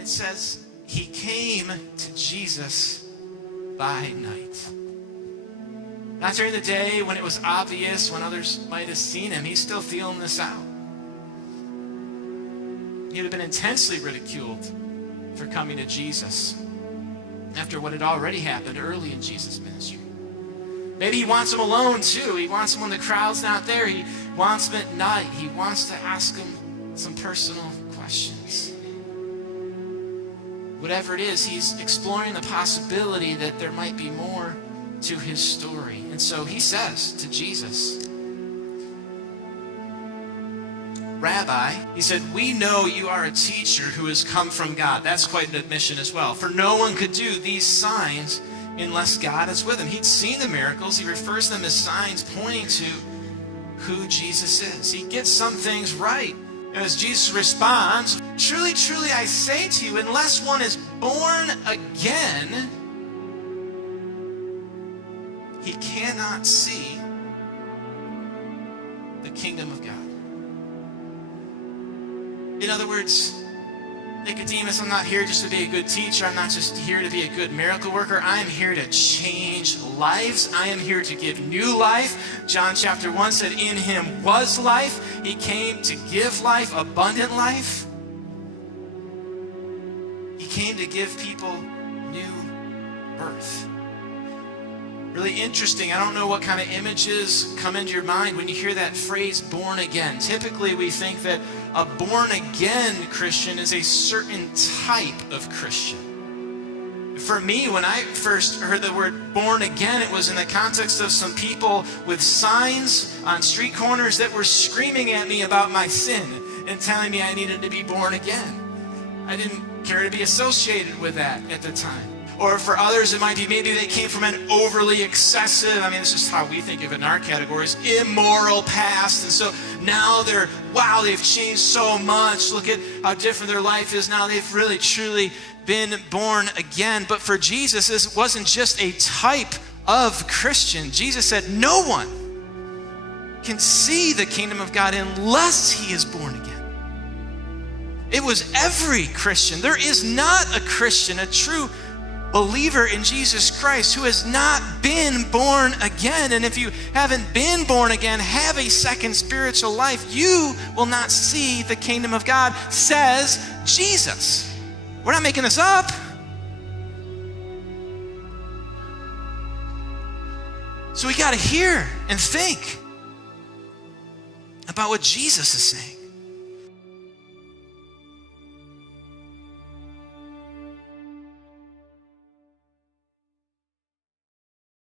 it says he came to Jesus by night. Not during the day when it was obvious, when others might have seen him. He's still feeling this out. He would have been intensely ridiculed for coming to Jesus after what had already happened early in Jesus' ministry. Maybe he wants him alone too. He wants him when the crowd's not there. He wants him at night. He wants to ask him some personal questions. Whatever it is, he's exploring the possibility that there might be more to his story. And so he says to Jesus, Rabbi, he said, we know you are a teacher who has come from God. That's quite an admission as well. For no one could do these signs unless God is with him. He'd seen the miracles. He refers to them as signs pointing to who Jesus is. He gets some things right. And as Jesus responds, truly, truly, I say to you, unless one is born again, he cannot see the kingdom of God. In other words, Nicodemus, I'm not here just to be a good teacher. I'm not just here to be a good miracle worker. I am here to change lives. I am here to give new life. John chapter 1 said, in him was life. He came to give life, abundant life. He came to give people new birth. Really interesting. I don't know what kind of images come into your mind when you hear that phrase, born again. Typically, we think that a born-again Christian is a certain type of Christian. For me, when I first heard the word born again, it was in the context of some people with signs on street corners that were screaming at me about my sin and telling me I needed to be born again. I didn't care to be associated with that at the time. Or for others, it might be maybe they came from an overly excessive, this is how we think of it in our categories, immoral past. And so now they've changed so much. Look at how different their life is now. They've really, truly been born again. But for Jesus, this wasn't just a type of Christian. Jesus said, no one can see the kingdom of God unless he is born again. It was every Christian. There is not a Christian, a true believer in Jesus Christ who has not been born again. And if you haven't been born again, have a second spiritual life, you will not see the kingdom of God, says Jesus. We're not making this up. So we got to hear and think about what Jesus is saying.